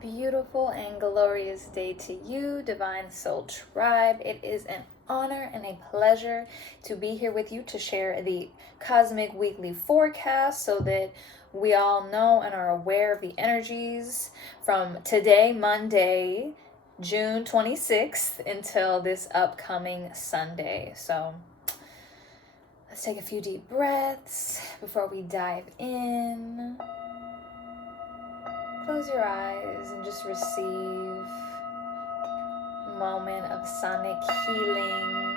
Beautiful and glorious day to you, Divine Soul Tribe. It is an honor and a pleasure to be here with you to share the cosmic weekly forecast so that we all know and are aware of the energies from today, Monday, June 26th, until this upcoming Sunday. So let's take a few deep breaths before we dive in. Close your eyes and just receive a moment of sonic healing.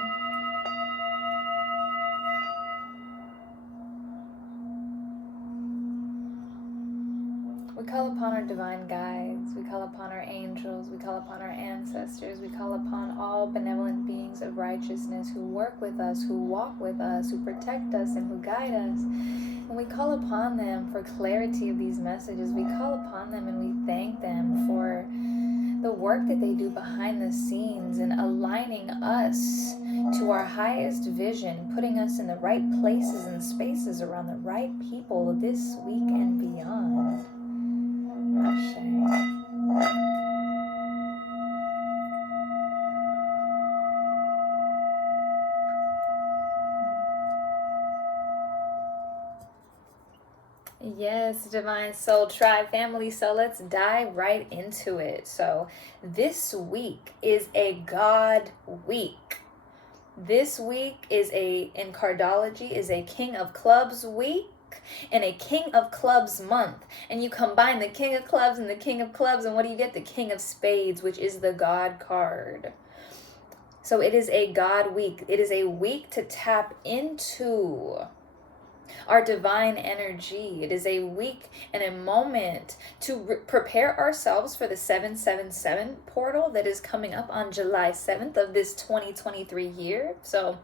We call upon our divine guides, we call upon our angels, we call upon our ancestors, we call upon all benevolent beings of righteousness who work with us, who walk with us, who protect us, and who guide us. And we call upon them for clarity of these messages. We call upon them and we thank them for the work that they do behind the scenes and aligning us to our highest vision, putting us in the right places and spaces around the right people this week and beyond. Yes, Divine Soul Tribe family. So let's dive right into it. So this week is a God week. This week in cardology, is a King of Clubs week and a King of Clubs month. And you combine the King of Clubs and the King of Clubs, and what do you get? The King of Spades, which is the God card. So it is a God week. It is a week to tap into our divine energy. It is a week and a moment to prepare ourselves for the 777 portal that is coming up on July 7th of this 2023 year. So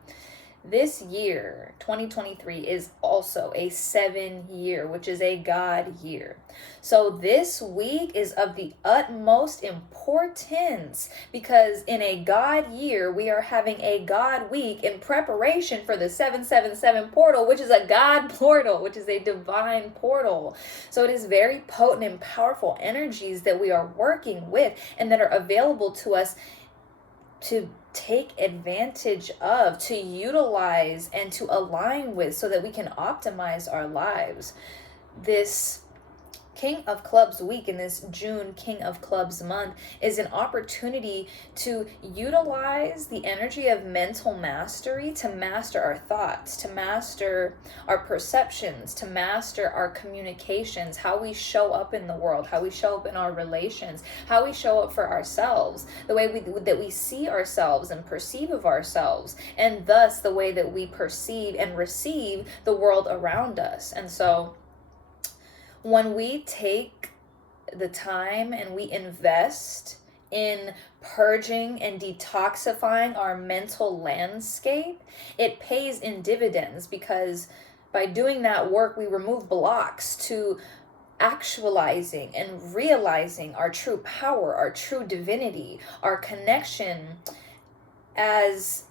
this year, 2023, is also a 7-year, which is a God year. So this week is of the utmost importance because in a God year, we are having a God week in preparation for the 777 portal, which is a God portal, which is a divine portal. So it is very potent and powerful energies that we are working with and that are available to us to take advantage of, to utilize, and to align with so that we can optimize our lives. This King of Clubs week and this June King of Clubs month is an opportunity to utilize the energy of mental mastery to master our thoughts, to master our perceptions, to master our communications, how we show up in the world, how we show up in our relations, how we show up for ourselves, the way that we see ourselves and perceive of ourselves, and thus the way that we perceive and receive the world around us. And so when we take the time and we invest in purging and detoxifying our mental landscape, it pays in dividends, because by doing that work, we remove blocks to actualizing and realizing our true power, our true divinity, our connection as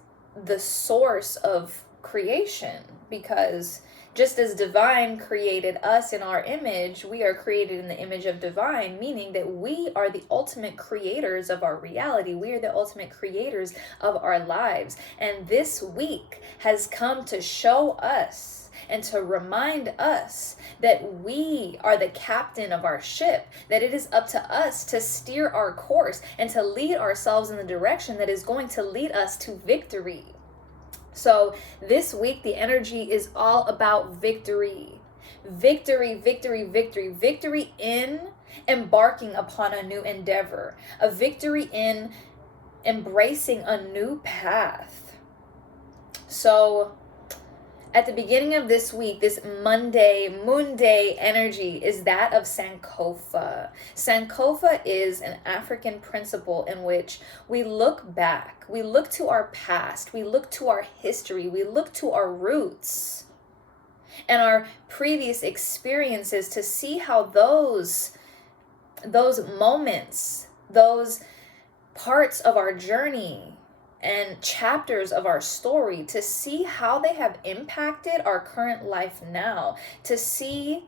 the source of creation. Because just as divine created us in our image, we are created in the image of divine, meaning that we are the ultimate creators of our reality. We are the ultimate creators of our lives. And this week has come to show us and to remind us that we are the captain of our ship, that it is up to us to steer our course and to lead ourselves in the direction that is going to lead us to victory. So this week, the energy is all about victory. Victory, victory, victory. Victory in embarking upon a new endeavor. A victory in embracing a new path. So at the beginning of this week, this Monday, Moon Day energy is that of Sankofa. Sankofa is an African principle in which we look back, we look to our past, we look to our history, we look to our roots and our previous experiences to see how those moments, those parts of our journey and chapters of our story, to see how they have impacted our current life now, to see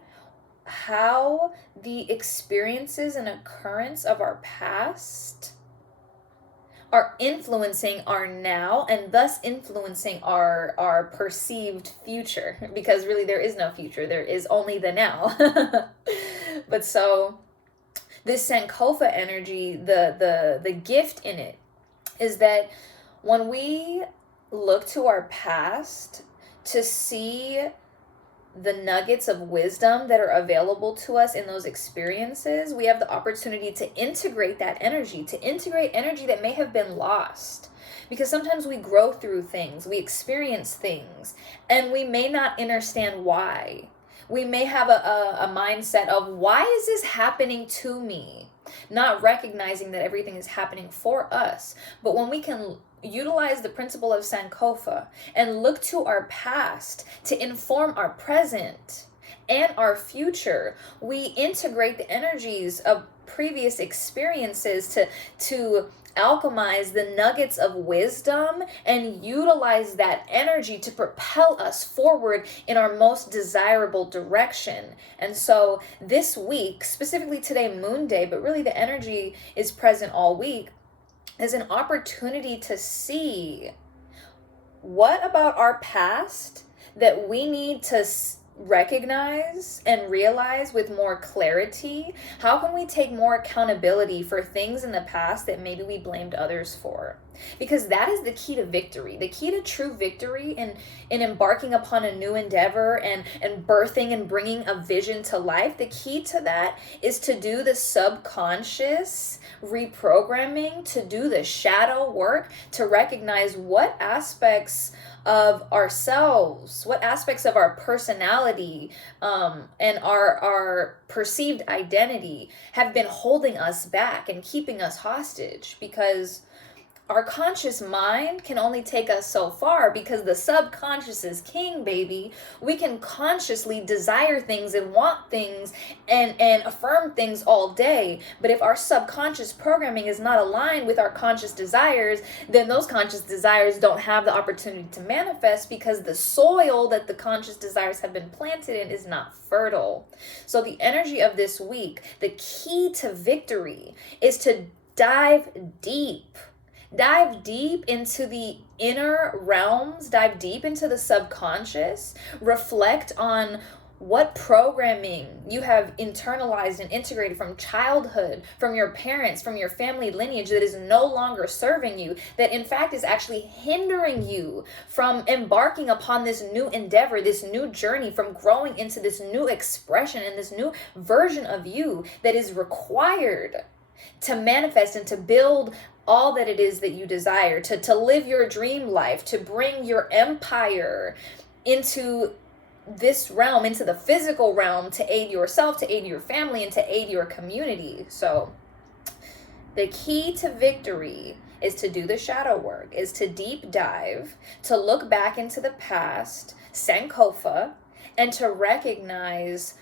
how the experiences and occurrence of our past are influencing our now, and thus influencing our perceived future, because really there is no future, there is only the now. But so this Sankofa energy, the gift in it is that when we look to our past to see the nuggets of wisdom that are available to us in those experiences, we have the opportunity to integrate that energy, to integrate energy that may have been lost. Because sometimes we grow through things, we experience things, and we may not understand why. We may have a mindset of, why is this happening to me? Not recognizing that everything is happening for us. But when we can utilize the principle of Sankofa and look to our past to inform our present and our future, we integrate the energies of previous experiences to alchemize the nuggets of wisdom and utilize that energy to propel us forward in our most desirable direction. And so this week, specifically today, Moon Day, but really the energy is present all week, is an opportunity to see what about our past that we need to recognize and realize with more clarity. How can we take more accountability for things in the past that maybe we blamed others for? Because that is the key to victory. The key to true victory in embarking upon a new endeavor and birthing and bringing a vision to life, the key to that is to do the subconscious reprogramming, to do the shadow work, to recognize what aspects of ourselves, what aspects of our personality and our perceived identity have been holding us back and keeping us hostage. Because our conscious mind can only take us so far, because the subconscious is king, baby. We can consciously desire things and want things and affirm things all day. But if our subconscious programming is not aligned with our conscious desires, then those conscious desires don't have the opportunity to manifest, because the soil that the conscious desires have been planted in is not fertile. So the energy of this week, the key to victory, is to dive deep. Dive deep into the inner realms, dive deep into the subconscious, reflect on what programming you have internalized and integrated from childhood, from your parents, from your family lineage, that is no longer serving you, that in fact is actually hindering you from embarking upon this new endeavor, this new journey, from growing into this new expression and this new version of you that is required to manifest and to build all that it is that you desire, to live your dream life, to bring your empire into this realm, into the physical realm, to aid yourself, to aid your family, and to aid your community. So the key to victory is to do the shadow work, is to deep dive, to look back into the past, Sankofa, and to recognize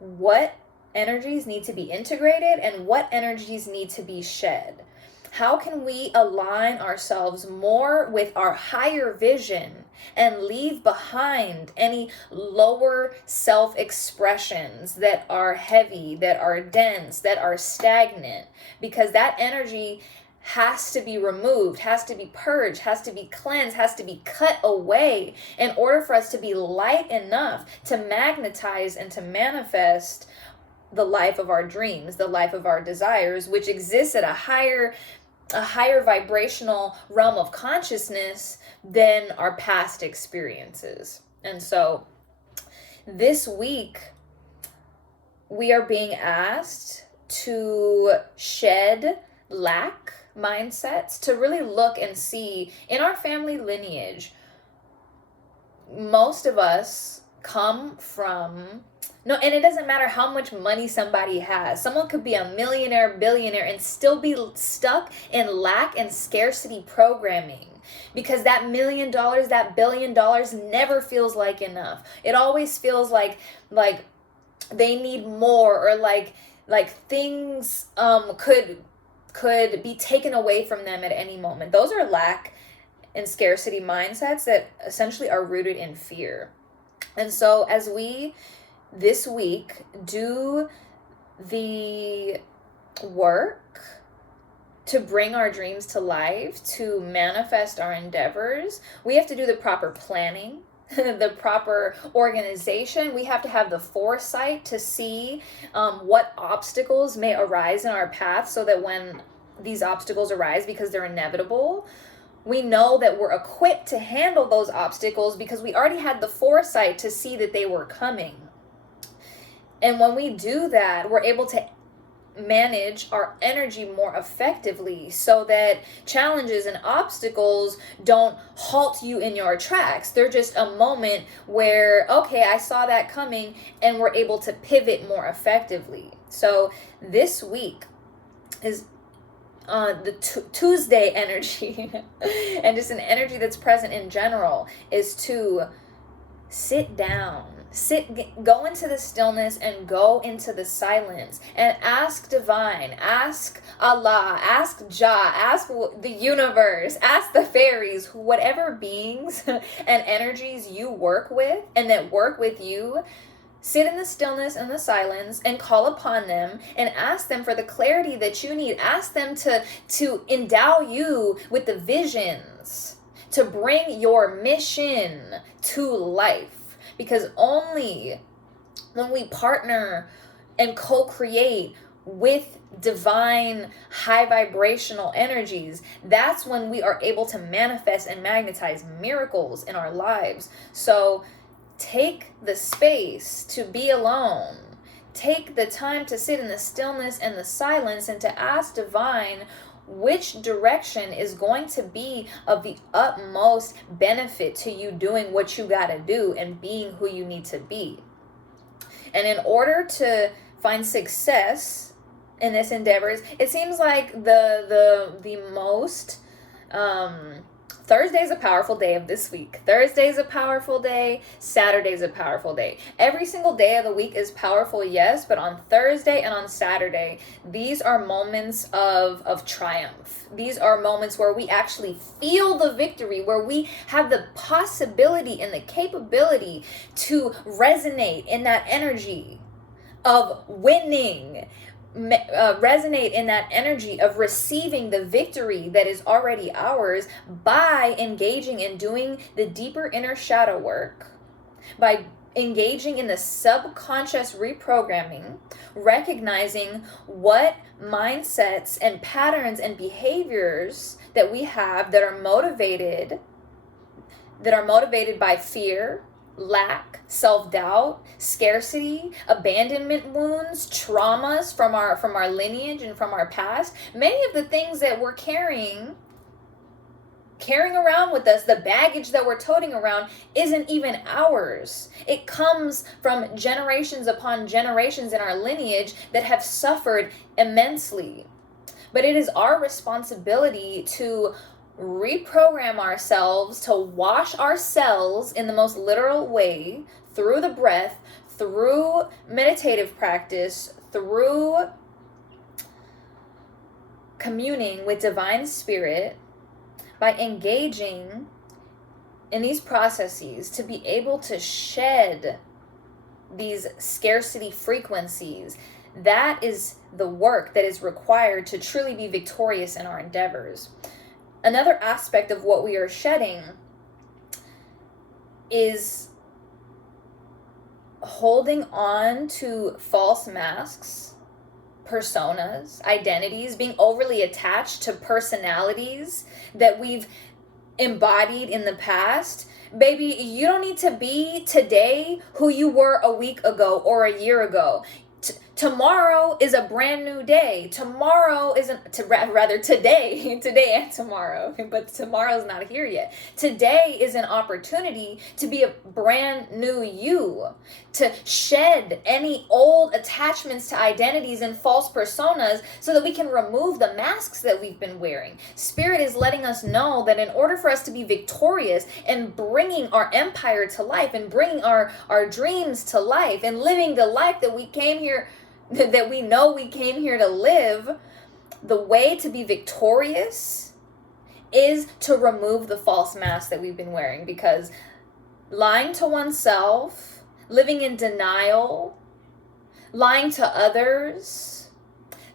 what energies need to be integrated and what energies need to be shed. How can we align ourselves more with our higher vision and leave behind any lower self-expressions that are heavy, that are dense, that are stagnant? Because that energy has to be removed, has to be purged, has to be cleansed, has to be cut away in order for us to be light enough to magnetize and to manifest the life of our dreams, the life of our desires, which exists at a higher vibrational realm of consciousness than our past experiences. And so this week, we are being asked to shed lack mindsets, to really look and see in our family lineage, most of us come from, no, and it doesn't matter how much money somebody has. Someone could be a millionaire, billionaire, and still be stuck in lack and scarcity programming. Because that $1 million, that $1 billion never feels like enough. It always feels like they need more, or like things could be taken away from them at any moment. Those are lack and scarcity mindsets that essentially are rooted in fear. And so as we this week do the work to bring our dreams to life, to manifest our endeavors. We have to do the proper planning, the proper organization. We have to have the foresight to see what obstacles may arise in our path, so that when these obstacles arise, because they're inevitable, we know that we're equipped to handle those obstacles because we already had the foresight to see that they were coming. And when we do that, we're able to manage our energy more effectively, so that challenges and obstacles don't halt you in your tracks. They're just a moment where, okay, I saw that coming, and we're able to pivot more effectively. So this week is the Tuesday energy and just an energy that's present in general is to sit down, go into the stillness and go into the silence and ask divine, ask Allah, ask Jah, ask the universe, ask the fairies, whatever beings and energies you work with and that work with you. Sit in the stillness and the silence and call upon them and ask them for the clarity that you need. Ask them to endow you with the visions to bring your mission to life. Because only when we partner and co-create with divine high vibrational energies, that's when we are able to manifest and magnetize miracles in our lives. So take the space to be alone. Take the time to sit in the stillness and the silence and to ask divine which direction is going to be of the utmost benefit to you doing what you got to do and being who you need to be. And in order to find success in this endeavors, it seems like the most Thursday's a powerful day of this week. Thursday's a powerful day. Saturday's a powerful day. Every single day of the week is powerful, yes, but on Thursday and on Saturday, these are moments of triumph. These are moments where we actually feel the victory, where we have the possibility and the capability to resonate in that energy of winning, resonate in that energy of receiving the victory that is already ours by engaging in doing the deeper inner shadow work, by engaging in the subconscious reprogramming, recognizing what mindsets and patterns and behaviors that we have that are motivated by fear, lack, self-doubt, scarcity, abandonment wounds, traumas from our lineage and from our past. Many of the things that we're carrying around with us, the baggage that we're toting around, isn't even ours. It comes from generations upon generations in our lineage that have suffered immensely. But it is our responsibility to reprogram ourselves, to wash our cells in the most literal way, through the breath, through meditative practice, through communing with divine spirit, by engaging in these processes to be able to shed these scarcity frequencies. That is the work that is required to truly be victorious in our endeavors. Another aspect of what we are shedding is holding on to false masks, personas, identities, being overly attached to personalities that we've embodied in the past. Baby, you don't need to be today who you were a week ago or a year ago. Tomorrow is a brand new day. Tomorrow isn't, today and tomorrow, but tomorrow's not here yet. Today is an opportunity to be a brand new you, to shed any old attachments to identities and false personas so that we can remove the masks that we've been wearing. Spirit is letting us know that in order for us to be victorious and bringing our empire to life and bringing our dreams to life and living the life that we came here, that we know we came here to live, the way to be victorious is to remove the false mask that we've been wearing. Because lying to oneself, living in denial, lying to others,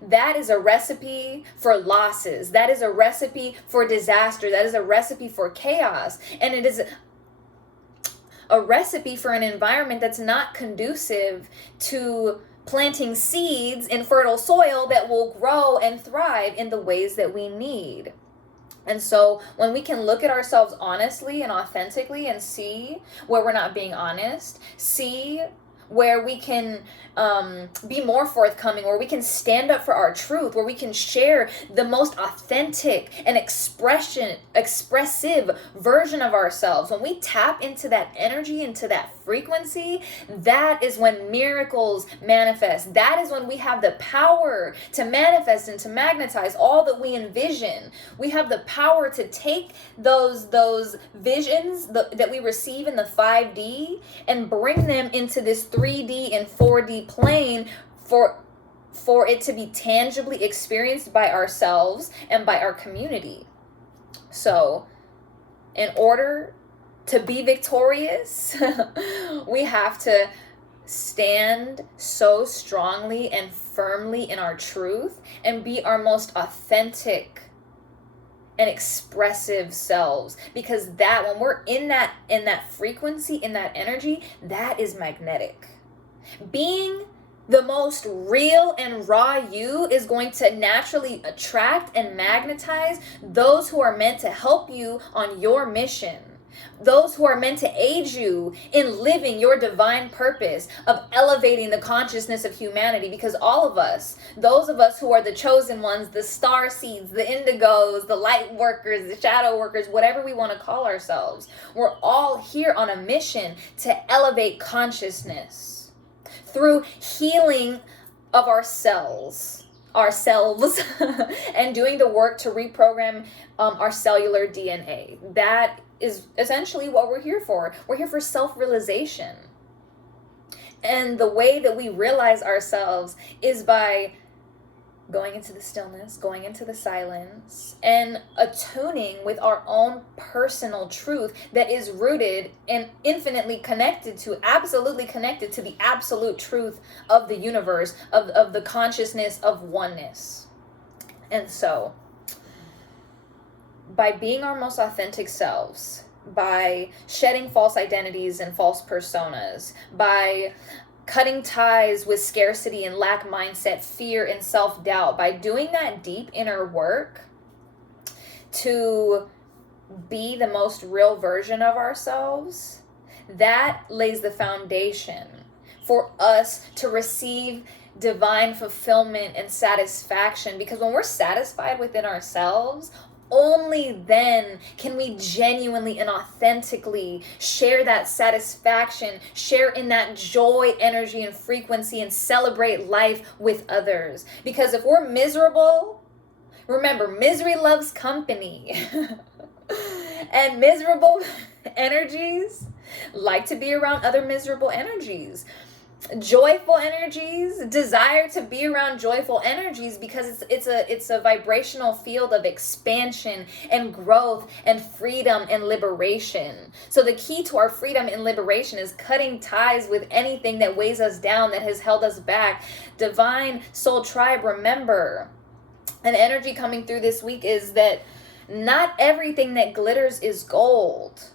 that is a recipe for losses. That is a recipe for disaster. That is a recipe for chaos. And it is a recipe for an environment that's not conducive to planting seeds in fertile soil that will grow and thrive in the ways that we need. And so when we can look at ourselves honestly and authentically and see where we're not being honest, see where we can be more forthcoming, where we can stand up for our truth, where we can share the most authentic and expressive version of ourselves. When we tap into that energy, into that frequency, that is when miracles manifest. That is when we have the power to manifest and to magnetize all that we envision. We have the power to take those visions that we receive in the 5D and bring them into this 3D and 4D plane for it to be tangibly experienced by ourselves and by our community. So, in order to be victorious, we have to stand so strongly and firmly in our truth and be our most authentic and expressive selves, because that when we're in that frequency, in that energy, that is magnetic. Being the most real and raw you is going to naturally attract and magnetize those who are meant to help you on your mission. Those who are meant to aid you in living your divine purpose of elevating the consciousness of humanity. Because all of us, those of us who are the chosen ones, the star seeds, the indigos, the light workers, the shadow workers, whatever we want to call ourselves, we're all here on a mission to elevate consciousness through healing of ourselves and doing the work to reprogram our cellular DNA. That is essentially what we're here for. We're here for self-realization. And the way that we realize ourselves is by going into the stillness, going into the silence, and attuning with our own personal truth that is rooted and infinitely connected to, absolutely connected to the absolute truth of the universe, of the consciousness of oneness. And so, by being our most authentic selves, by shedding false identities and false personas, by cutting ties with scarcity and lack mindset, fear and self-doubt, by doing that deep inner work to be the most real version of ourselves, that lays the foundation for us to receive divine fulfillment and satisfaction. Because when we're satisfied within ourselves, only then can we genuinely and authentically share that satisfaction, share in that joy, energy, and frequency, and celebrate life with others. Because if we're miserable, remember, misery loves company. And miserable energies like to be around other miserable energies. Joyful energies desire to be around joyful energies, because it's a vibrational field of expansion and growth and freedom and liberation. So the key to our freedom and liberation is cutting ties with anything that weighs us down, that has held us back. Divine Soul Tribe, remember, an energy coming through this week is that not everything that glitters is gold.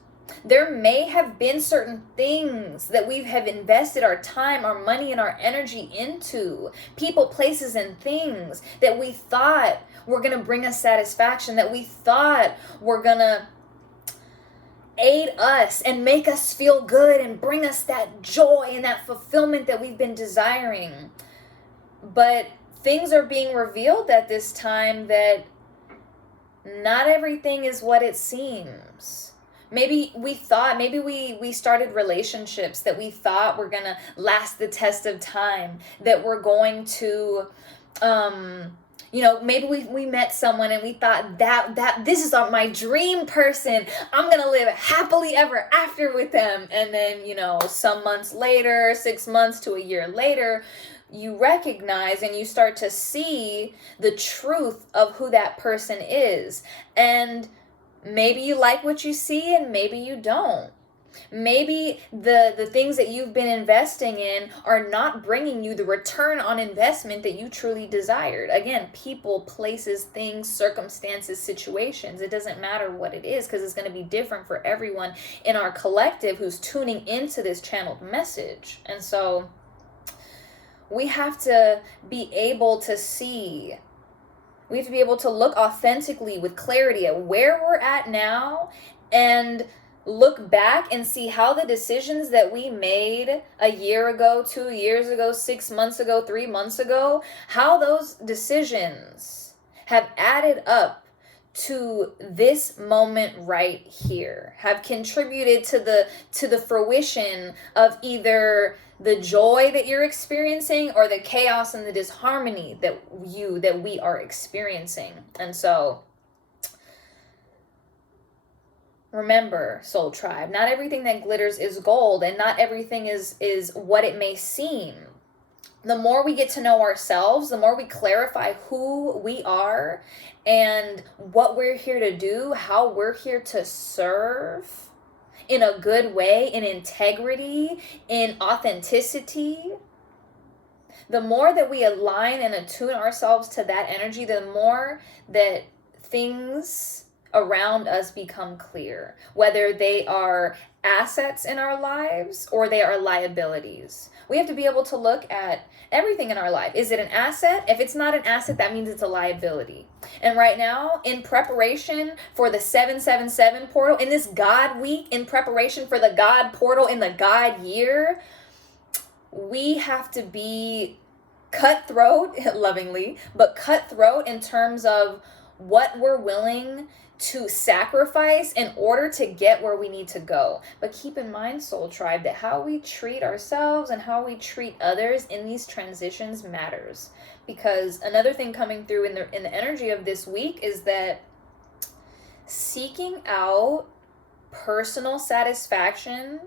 There may have been certain things that we have invested our time, our money, and our energy into. People, places, and things that we thought were going to bring us satisfaction, that we thought were going to aid us and make us feel good and bring us that joy and that fulfillment that we've been desiring. But things are being revealed at this time that not everything is what it seems. Maybe we started relationships that we thought were going to last the test of time, that we're going to, maybe we met someone and we thought that this is my dream person. I'm going to live happily ever after with them. And then, some months later, 6 months to a year later, you recognize and you start to see the truth of who that person is. And maybe you like what you see and maybe you don't. Maybe the things that you've been investing in are not bringing you the return on investment that you truly desired. Again, people, places, things, circumstances, situations. It doesn't matter what it is, because it's going to be different for everyone in our collective who's tuning into this channeled message. And so we have to be able to see. We have to be able to look authentically with clarity at where we're at now, and look back and see how the decisions that we made a year ago, 2 years ago, 6 months ago, 3 months ago, how those decisions have added up to this moment right here, have contributed to the fruition of either the joy that you're experiencing or the chaos and the disharmony that we are experiencing. And so remember, soul tribe, not everything that glitters is gold, and not everything is what it may seem. The more we get to know ourselves, the more we clarify who we are and what we're here to do, how we're here to serve in a good way, in integrity, in authenticity. The more that we align and attune ourselves to that energy, the more that things around us become clear, whether they are assets in our lives or they are liabilities. We have to be able to look at everything in our life. Is it an asset? If it's not an asset, that means it's a liability. And right now, in preparation for the 777 portal, in this God week, in preparation for the God portal in the God year, we have to be cutthroat, lovingly, but cutthroat in terms of what we're willing to sacrifice in order to get where we need to go. But keep in mind, soul tribe, that how we treat ourselves and how we treat others in these transitions matters. Because another thing coming through in the energy of this week is that seeking out personal satisfaction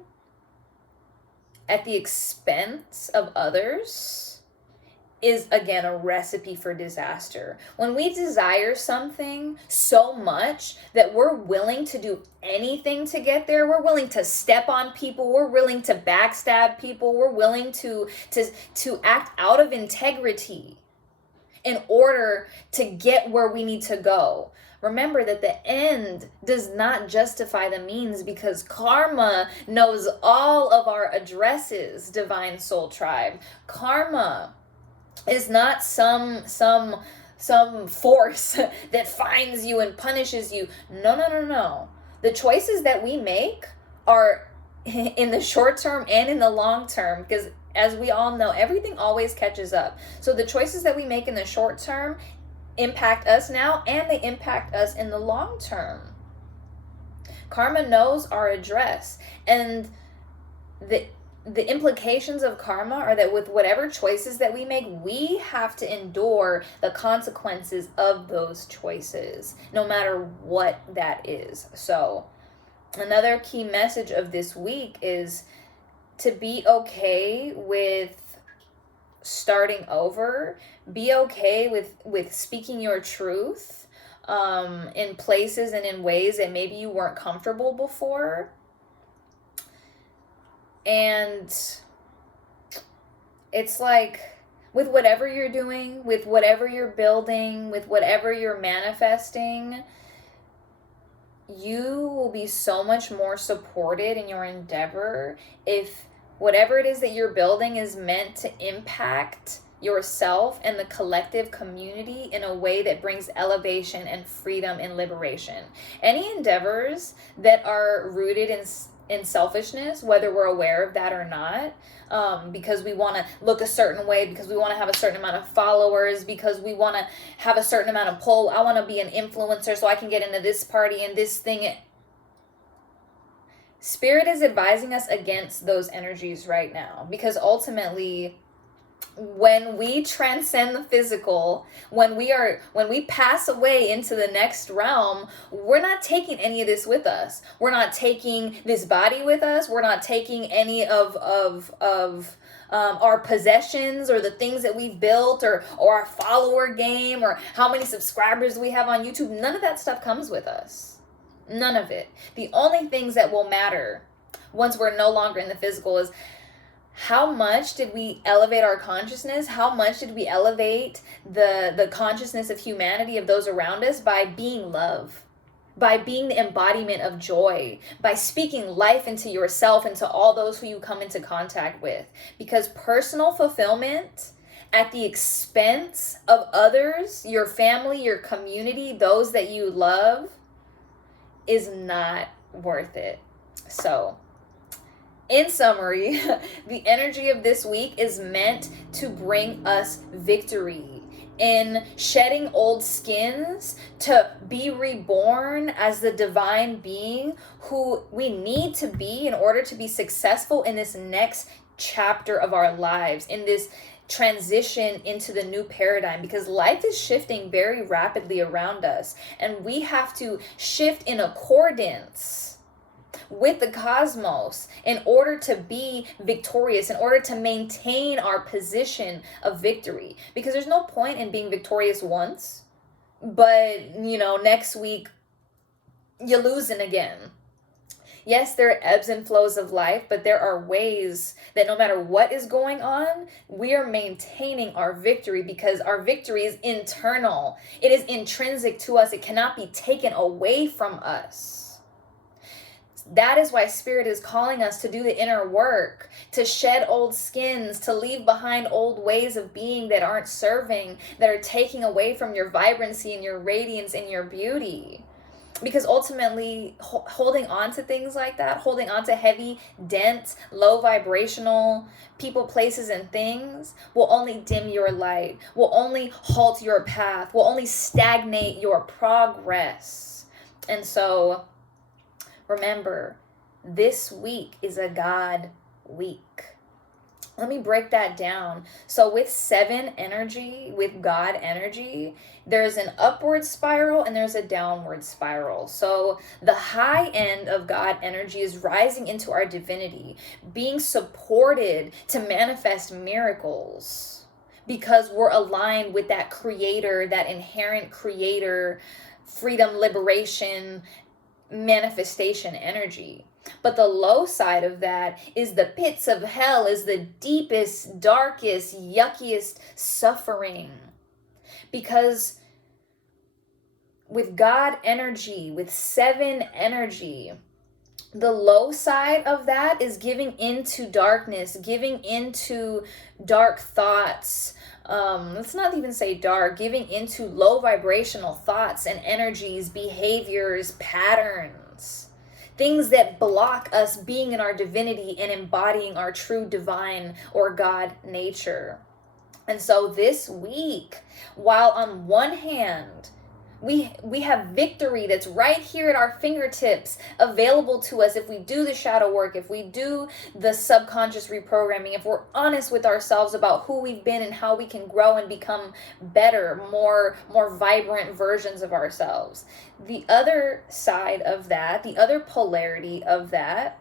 at the expense of others is, again, a recipe for disaster. When we desire something so much that we're willing to do anything to get there, we're willing to step on people, we're willing to backstab people, we're willing to act out of integrity in order to get where we need to go. Remember that the end does not justify the means, because karma knows all of our addresses, divine soul tribe. Karma is not some force that finds you and punishes you. No. The choices that we make are in the short term and in the long term, because as we all know, everything always catches up. So the choices that we make in the short term impact us now, and they impact us in the long term. Karma knows our address, and the implications of karma are that with whatever choices that we make, we have to endure the consequences of those choices, no matter what that is. So another key message of this week is to be okay with starting over. Be okay with speaking your truth in places and in ways that maybe you weren't comfortable before. And it's like, with whatever you're doing, with whatever you're building, with whatever you're manifesting, you will be so much more supported in your endeavor if whatever it is that you're building is meant to impact yourself and the collective community in a way that brings elevation and freedom and liberation. Any endeavors that are rooted in selfishness, whether we're aware of that or not, because we want to look a certain way, because we want to have a certain amount of followers, because we want to have a certain amount of pull. I want to be an influencer so I can get into this party and this thing. Spirit is advising us against those energies right now, because ultimately, when we transcend the physical, when we pass away into the next realm, we're not taking any of this with us. We're not taking this body with us. We're not taking any of our possessions or the things that we've built or our follower game or how many subscribers we have on YouTube. None of that stuff comes with us. None of it. The only things that will matter once we're no longer in the physical, is how much did we elevate our consciousness? How much did we elevate the consciousness of humanity, of those around us, by being love, by being the embodiment of joy, by speaking life into yourself and to all those who you come into contact with? Because personal fulfillment at the expense of others, your family, your community, those that you love, is not worth it. So, in summary, the energy of this week is meant to bring us victory in shedding old skins, to be reborn as the divine being who we need to be in order to be successful in this next chapter of our lives, in this transition into the new paradigm, because life is shifting very rapidly around us, and we have to shift in accordance with the cosmos in order to be victorious, in order to maintain our position of victory. Because there's no point in being victorious once, but next week you're losing again. Yes, there are ebbs and flows of life, but there are ways that no matter what is going on, we are maintaining our victory, because our victory is internal. It is intrinsic to us. It cannot be taken away from us. That is why Spirit is calling us to do the inner work, to shed old skins, to leave behind old ways of being that aren't serving, that are taking away from your vibrancy and your radiance and your beauty. Because ultimately, holding on to things like that, holding on to heavy, dense, low vibrational people, places, and things will only dim your light, will only halt your path, will only stagnate your progress. And so, remember, this week is a God week. Let me break that down. So with 7 energy, with God energy, there's an upward spiral and there's a downward spiral. So the high end of God energy is rising into our divinity, being supported to manifest miracles, because we're aligned with that creator, that inherent creator, freedom, liberation, manifestation energy. But the low side of that is the pits of hell, is the deepest, darkest, yuckiest suffering. Because with God energy, with 7 energy, the low side of that is giving into darkness, giving into dark thoughts. Let's not even say dark, giving into low vibrational thoughts and energies, behaviors, patterns, things that block us being in our divinity and embodying our true divine or God nature. And so this week, while on one hand, we have victory that's right here at our fingertips, available to us if we do the shadow work, if we do the subconscious reprogramming, if we're honest with ourselves about who we've been and how we can grow and become better, more vibrant versions of ourselves. The other side of that, the other polarity of that,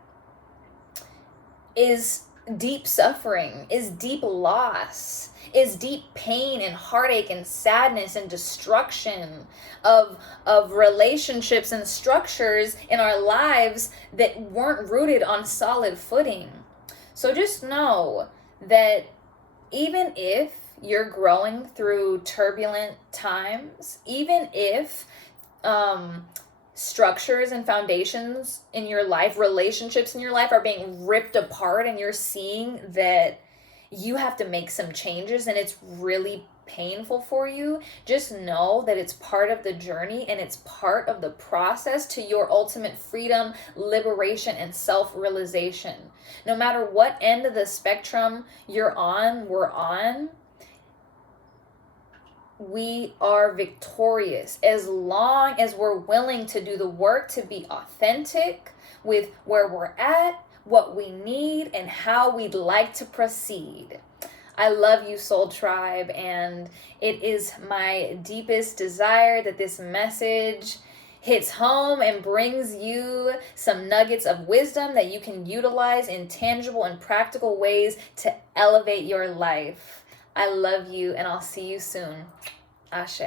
is deep suffering, is deep loss, is deep pain and heartache and sadness and destruction of relationships and structures in our lives that weren't rooted on solid footing. So just know that even if you're growing through turbulent times, even if structures and foundations in your life, relationships in your life are being ripped apart, and you're seeing that you have to make some changes and it's really painful for you, just know that it's part of the journey and it's part of the process to your ultimate freedom, liberation, and self-realization. No matter what end of the spectrum you're on, we're on, we are victorious as long as we're willing to do the work to be authentic with where we're at, what we need, and how we'd like to proceed. I love you, Soul Tribe, and it is my deepest desire that this message hits home and brings you some nuggets of wisdom that you can utilize in tangible and practical ways to elevate your life. I love you, and I'll see you soon. Ashe.